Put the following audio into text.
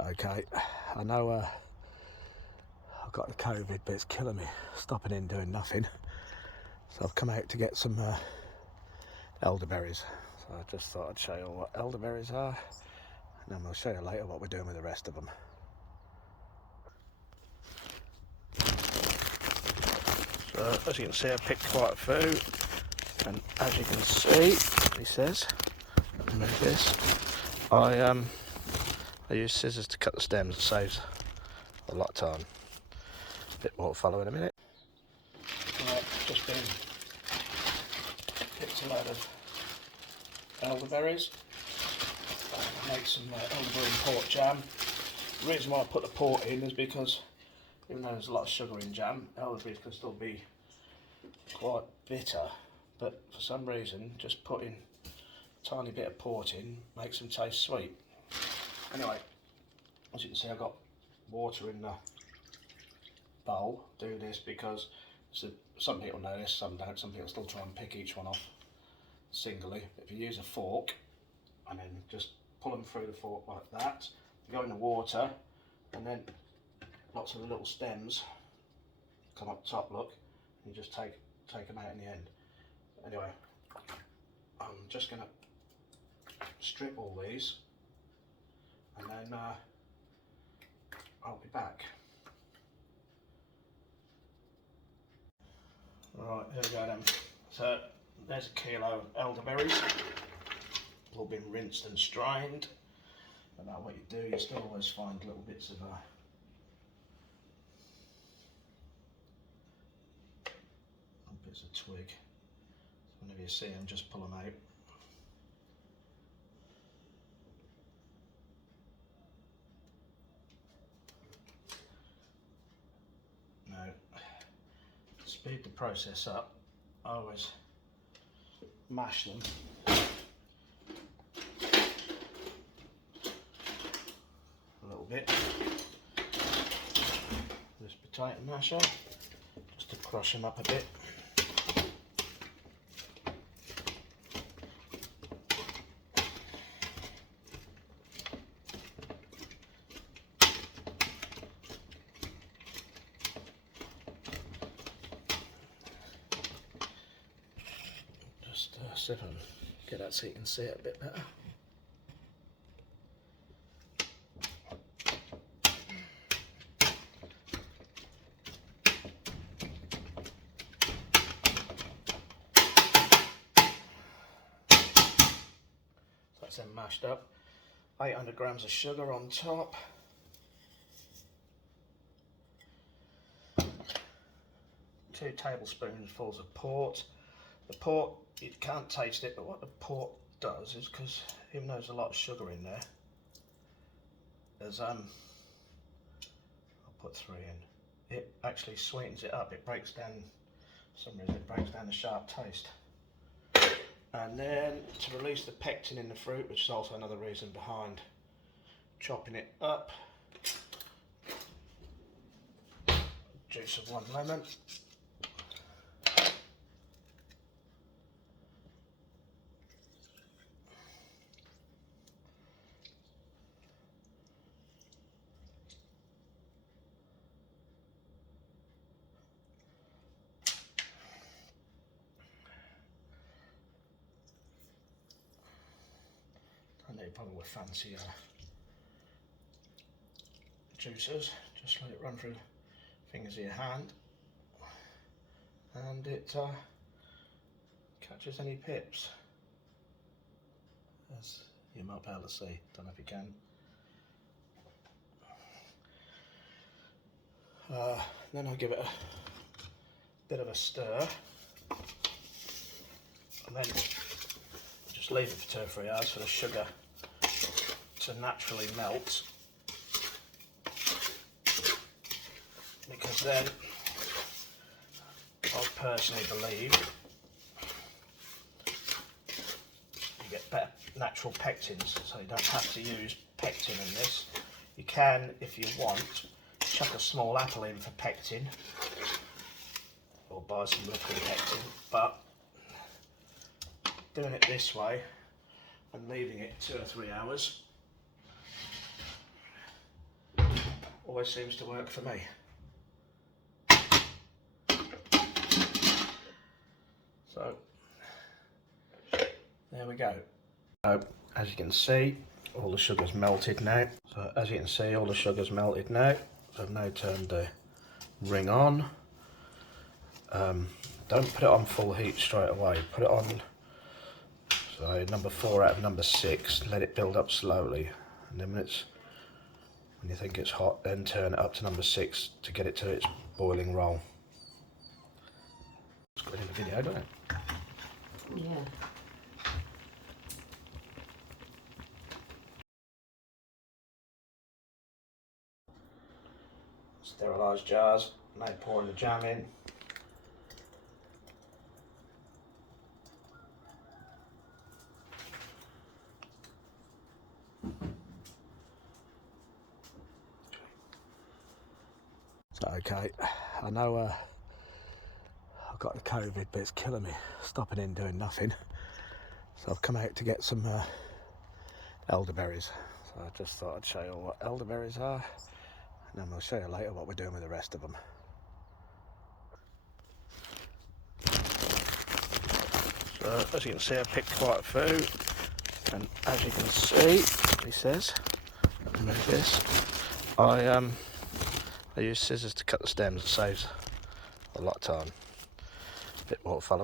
Okay, I know I've got the COVID, but it's killing me, stopping in doing nothing. So I've come out to get some elderberries. So I just thought I'd show you what elderberries are, and then we'll show you later what we're doing with the rest of them. So as you can see, I picked quite a few, and as you can see, he says, let me move this. I use scissors to cut the stems. It saves a lot of time. A bit more to follow in a minute. Right, just been picked a load of elderberries. Make some elderberry port jam. The reason why I put the port in is because even though there's a lot of sugar in jam, elderberries can still be quite bitter, but for some reason just putting a tiny bit of port in makes them taste sweet. Anyway, as you can see, I've got water in the bowl. Do this because some people know this, some don't. Some people still try and pick each one off singly. If you use a fork and then just pull them through the fork like that, you go in the water, and then lots of the little stems come up top, look, and you just take them out in the end. Anyway, I'm just going to strip all these, and then I'll be back. Right, here we go then. So there's a kilo of elderberries, all been rinsed and strained. And now what you do, you still always find little bits of twig. So whenever you see them, just pull them out. Now, to speed the process up, I always mash them a little bit. This potato masher, just to crush them up a bit. See if I can get that so you can see it a bit better. That's then mashed up. 800 grams of sugar on top. 2 tablespoonfuls of port. The port, you can't taste it, but what the port does is, because even though there's a lot of sugar in there, there's I'll put 3 in. It actually sweetens it up. It breaks down, for some reason it breaks down the sharp taste. And then to release the pectin in the fruit, which is also another reason behind chopping it up, juice of 1 lemon. I know you probably would fancy juicers. Just let it run through the fingers of your hand, and it catches any pips, as you might be able to see. Don't know if you can. Then I'll give it a bit of a stir, and then just leave it for 2 or 3 hours for the sugar to naturally melt, because then I personally believe you get better natural pectins, so you don't have to use pectin in this. You can, if you want, chuck a small apple in for pectin, or buy some liquid pectin, but doing it this way and leaving it 2 or 3 hours Always seems to work for me. So there we go. So as you can see, all the sugar's melted now. So as you can see, all the sugar's melted now. So I've now turned the ring on. Don't put it on full heat straight away. Put it on, so number 4 out of number 6. Let it build up slowly, and then when you think it's hot, then turn it up to number 6 to get it to its boiling roll. It's good in the video, doesn't it? Yeah. Sterilise jars. Now pouring the jam in. So okay, I know I've got the COVID, but it's killing me, stopping in doing nothing. So I've come out to get some elderberries. So I just thought I'd show you what elderberries are, and then we'll show you later what we're doing with the rest of them. So as you can see, I picked quite a few, and as you can see, he says, let me move this. I use scissors to cut the stems. It saves a lot of time. A bit more follow.